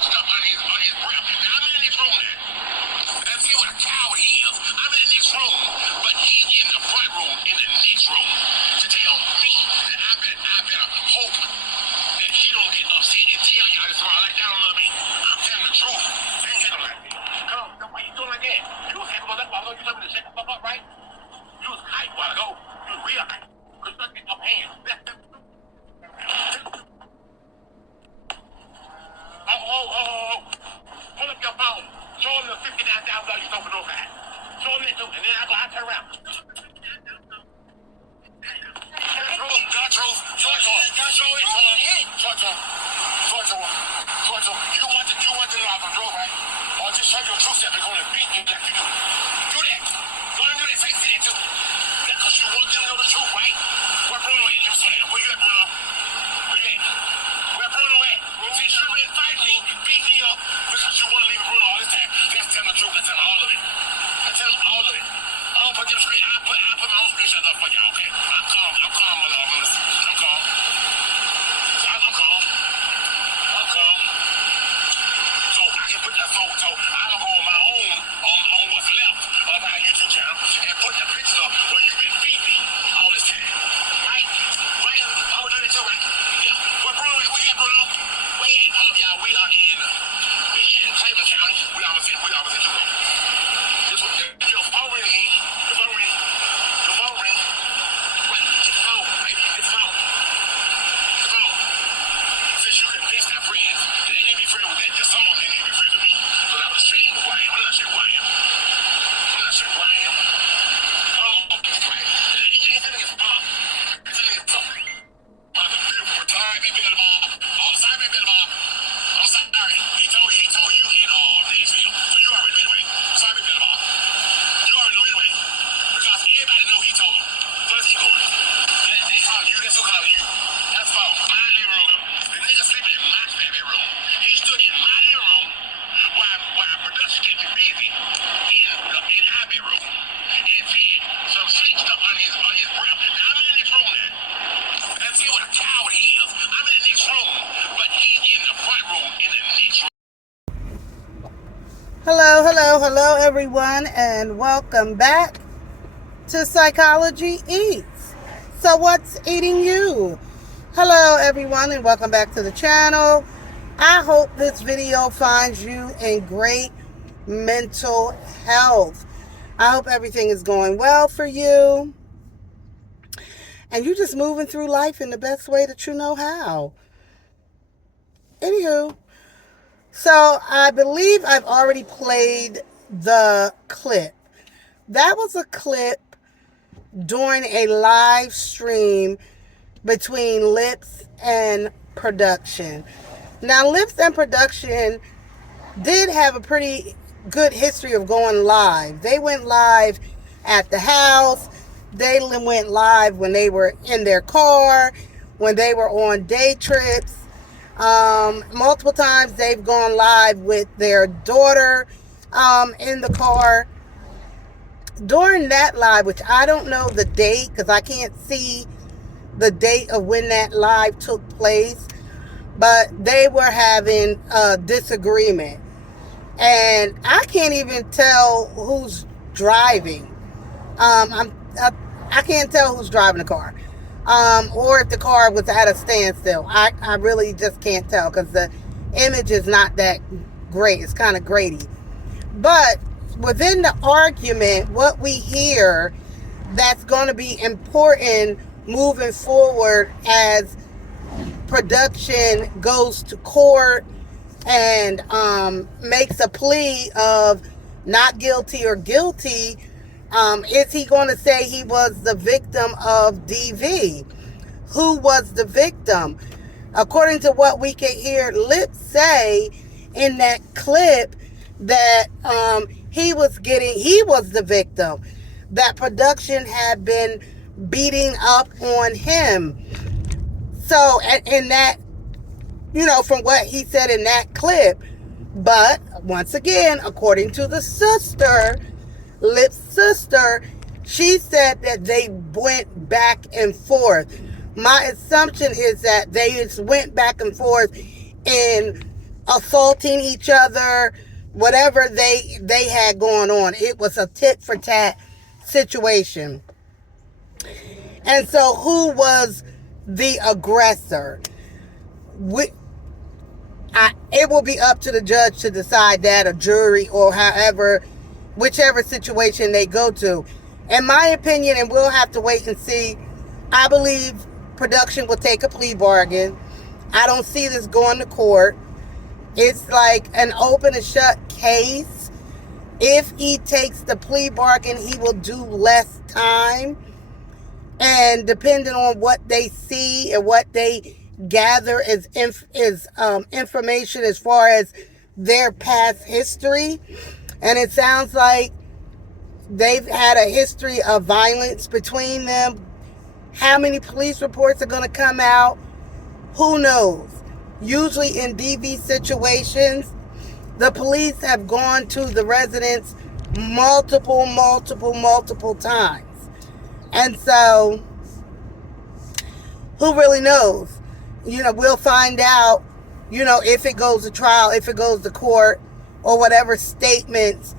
Stuff on his breath. Now I'm in this room now. Let's see what a coward he is. I'm in the next room, but he's in the front room, in the next room, to tell me that I better hope that he don't get upset and tell y'all this tomorrow like y'all don't love me. I'm telling the truth. I ain't got no like that. Come on, why you doing like that? You was hype that's why I know you told me to shut the fuck up, right? You was hype a while ago. You was real hype. Because you get up hands. Oh. Pull up your phone. Show him the $59,000 you stole for no guy. Show him that too, and then I turn around. You want to know I'm drove, right? Or just show your true self and go and beat me like you do. Do that. Go and do that. Say that too. Because you want them to know the truth, right? Where Bruno at? Let me see that. Where you at, Bruno? Where you at? Where Bruno at? Since you've been fighting me, beat me up because you want to leave Bruno all this time. Let's tell the truth. Let's tell all of it. Let's tell all of it. I don't put your screen. I'll put my own screenshots up for y'all, okay? I'm calm, my love. I'm calm. So I can put that photo. I'll go on my own on what's left of our YouTube channel and put the picture up where you've been beating me all this time. Right? I would do that too, right? Yeah. Where Bruno? Where you at, Bruno? Where you at? Y'all, we are in Clayton County. We almost in Duco. This one, your phone ring again. Your phone ring. Wait, get the phone, baby. Get the phone. Since you convinced our friends that they need to be friends with that, just some of them they need to be friends with me. But I was ashamed of who I am. I'm not sure who I am. Oh, right. It's a nigga's mom. Mother, beautiful. Sorry, be better, Mom. Oh, sorry, be better, Mom. I'm sorry. He told you in Nashville. So you already knew anyway. Sorry, be better, Mom. You already know anyway. Because everybody know he told him. So let's keep going. They call you. That's who call you. That's fine. My living room. The nigga sleeping in my family room. He stood in my living room while production kept me busy in our bedroom and said some slick stuff on his breath. Now I'm in this room now. Let's see what a coward he is. I'm in the next room, but he's in the front room in the next room. Hello, everyone, and welcome back to Psychology Eats. So what's eating you? Hello, everyone, and welcome back to the channel. I hope this video finds you in great mental health. I hope everything is going well for you. And you're just moving through life in the best way that you know how. Anywho, so I believe I've already played the clip. That was a clip during a live stream between Llips and production. Now, Llips and production did have a pretty good history of going live. They went live at the house. They went live when they were in their car, when they were on day trips. Multiple times they've gone live with their daughter in the car. During that live, which I don't know the date because I can't see the date of when that live took place, but they were having a disagreement. And I can't even tell who's driving. I can't tell who's driving the car. Or if the car was at a standstill. I really just can't tell because the image is not that great. It's kind of grainy. But within the argument, what we hear that's going to be important moving forward as production goes to court and makes a plea of not guilty or guilty, is he going to say he was the victim of DV? Who was the victim? According to what we can hear Llips say in that clip, that he was the victim, that production had been beating up on him. So, in that, from what he said in that clip. But once again, according to the sister, Llips' sister, she said that they went back and forth. My assumption is that they just went back and forth in assaulting each other, whatever they had going on. It was a tit for tat situation. And so who was the aggressor? It will be up to the judge to decide that, a jury, or whichever situation they go to. In my opinion, and we'll have to wait and see, I believe production will take a plea bargain. I don't see this going to court. It's like an open and shut case. If he takes the plea bargain, he will do less time. And depending on what they see and what they gather as information as far as their past history. And it sounds like they've had a history of violence between them. How many police reports are going to come out? Who knows? Usually in DV situations, the police have gone to the residents multiple times. And so, who really knows? We'll find out, if it goes to trial, if it goes to court, or whatever statements,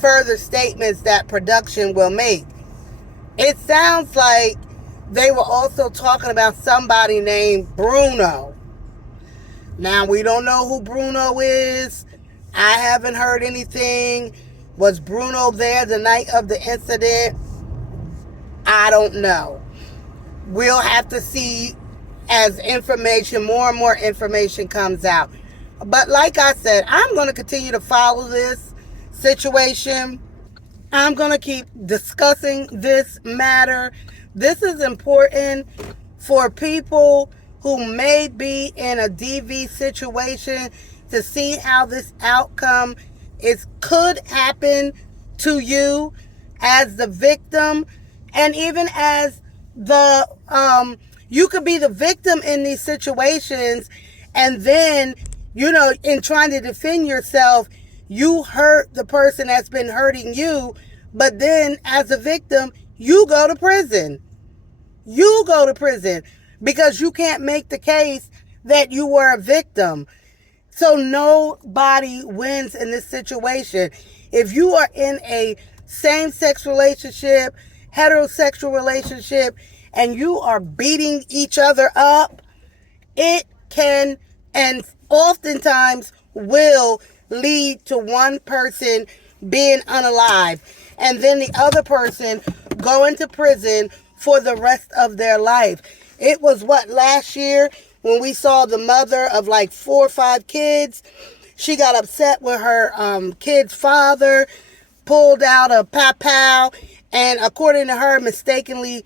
further statements that production will make. It sounds like they were also talking about somebody named Bruno. Now, we don't know who Bruno is. I haven't heard anything. Was Bruno there the night of the incident? I don't know. We'll have to see as more and more information comes out. But like I said, I'm going to continue to follow this situation. I'm going to keep discussing this matter. This is important for people who may be in a DV situation to see how this outcome could happen to you as the victim, and even as you could be the victim in these situations, and then, in trying to defend yourself, you hurt the person that's been hurting you, but then as a victim, you go to prison. You go to prison because you can't make the case that you were a victim. So nobody wins in this situation. If you are in a same-sex relationship, heterosexual relationship, and you are beating each other up, it can and oftentimes will lead to one person being unalive and then the other person going to prison for the rest of their life. It was last year when we saw the mother of like 4 or 5 kids. She got upset with her kid's father, pulled out a pow, and according to her, mistakenly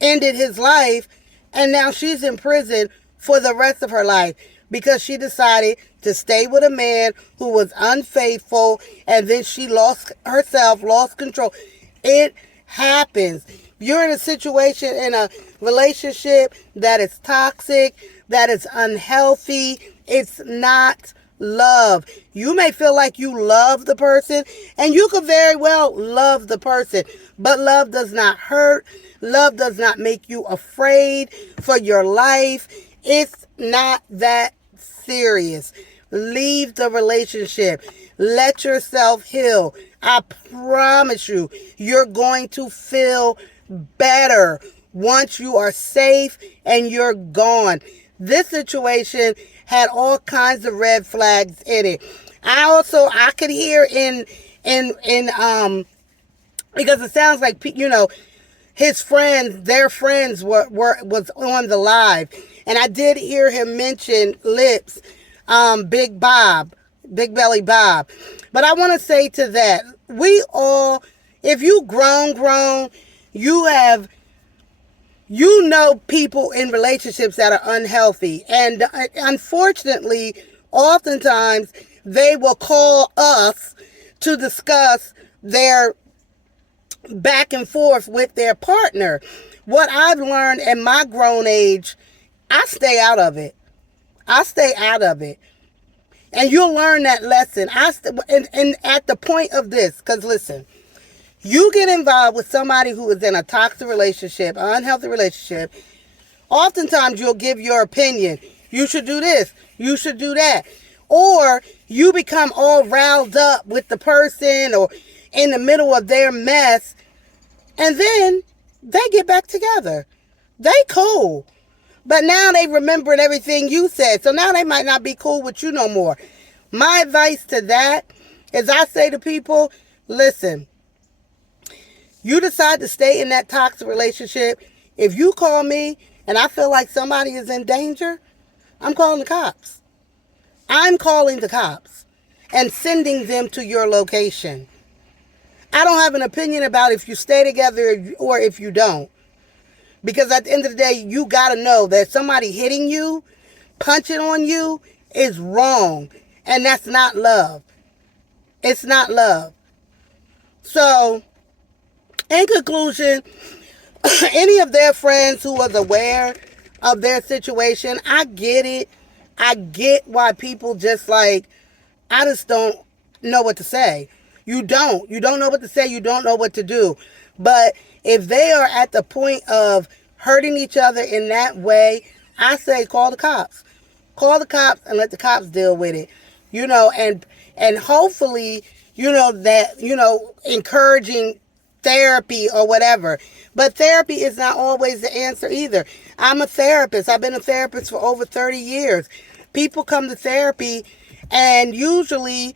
ended his life, and now she's in prison for the rest of her life because she decided to stay with a man who was unfaithful, and then she lost control. It happens. You're in a situation, in a relationship that is toxic, that is unhealthy. It's not love. You may feel like you love the person, and you could very well love the person, but love does not hurt. Love does not make you afraid for your life. It's not that serious. Leave the relationship. Let yourself heal. I promise you, you're going to feel better once you are safe and you're gone. This situation had all kinds of red flags in it. I could hear because it sounds like, his friends, their friends was on the live. And I did hear him mention Llips, Big Belly Bob. But I want to say to that, we all, if you grown, you know people in relationships that are unhealthy. And unfortunately, oftentimes they will call us to discuss their back and forth with their partner. What I've learned in my grown age, I stay out of it. And you'll learn that lesson. And at the point of this, because listen, you get involved with somebody who is in a toxic relationship, an unhealthy relationship, oftentimes you'll give your opinion. You should do this. You should do that. Or you become all riled up with the person or in the middle of their mess, and then they get back together. They cool. But now they remembered everything you said. So now they might not be cool with you no more. My advice to that is I say to people, listen, you decide to stay in that toxic relationship. If you call me and I feel like somebody is in danger, I'm calling the cops. I'm calling the cops and sending them to your location. I don't have an opinion about if you stay together or if you don't. Because at the end of the day, you got to know that somebody hitting you, punching on you is wrong. And that's not love. It's not love. So, in conclusion, any of their friends who was aware of their situation, I get it. I get why people just like, I just don't know what to say. You don't. You don't know what to say. You don't know what to do. But if they are at the point of hurting each other in that way, I say call the cops. Call the cops and let the cops deal with it. And hopefully, encouraging therapy or whatever. But therapy is not always the answer either. I'm a therapist. I've been a therapist for over 30 years. People come to therapy and usually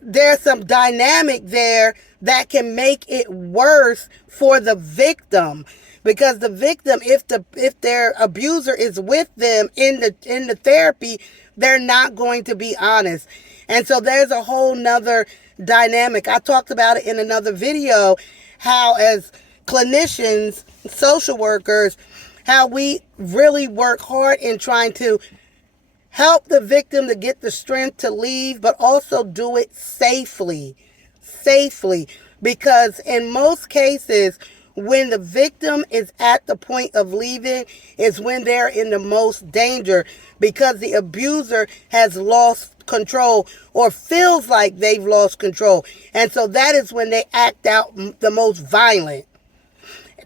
there's some dynamic there that can make it worse for the victim. Because the victim, if their abuser is with them in the therapy, they're not going to be honest. And so there's a whole nother dynamic. I talked about it in another video, how as clinicians, social workers, how we really work hard in trying to help the victim to get the strength to leave, but also do it safely. Safely. Because in most cases, when the victim is at the point of leaving is when they're in the most danger, because the abuser has lost control or feels like they've lost control. And so that is when they act out the most violent.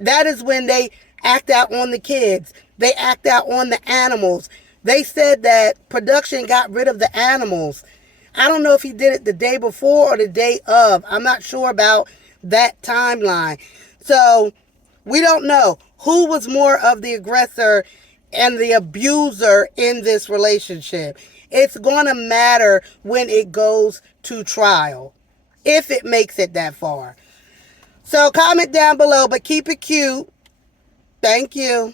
That is when they act out on the kids. They act out on the animals. They said that production got rid of the animals. I don't know if he did it the day before or the day of. I'm not sure about that timeline. So we don't know who was more of the aggressor and the abuser in this relationship. It's going to matter when it goes to trial, if it makes it that far. So comment down below, but keep it cute. Thank you.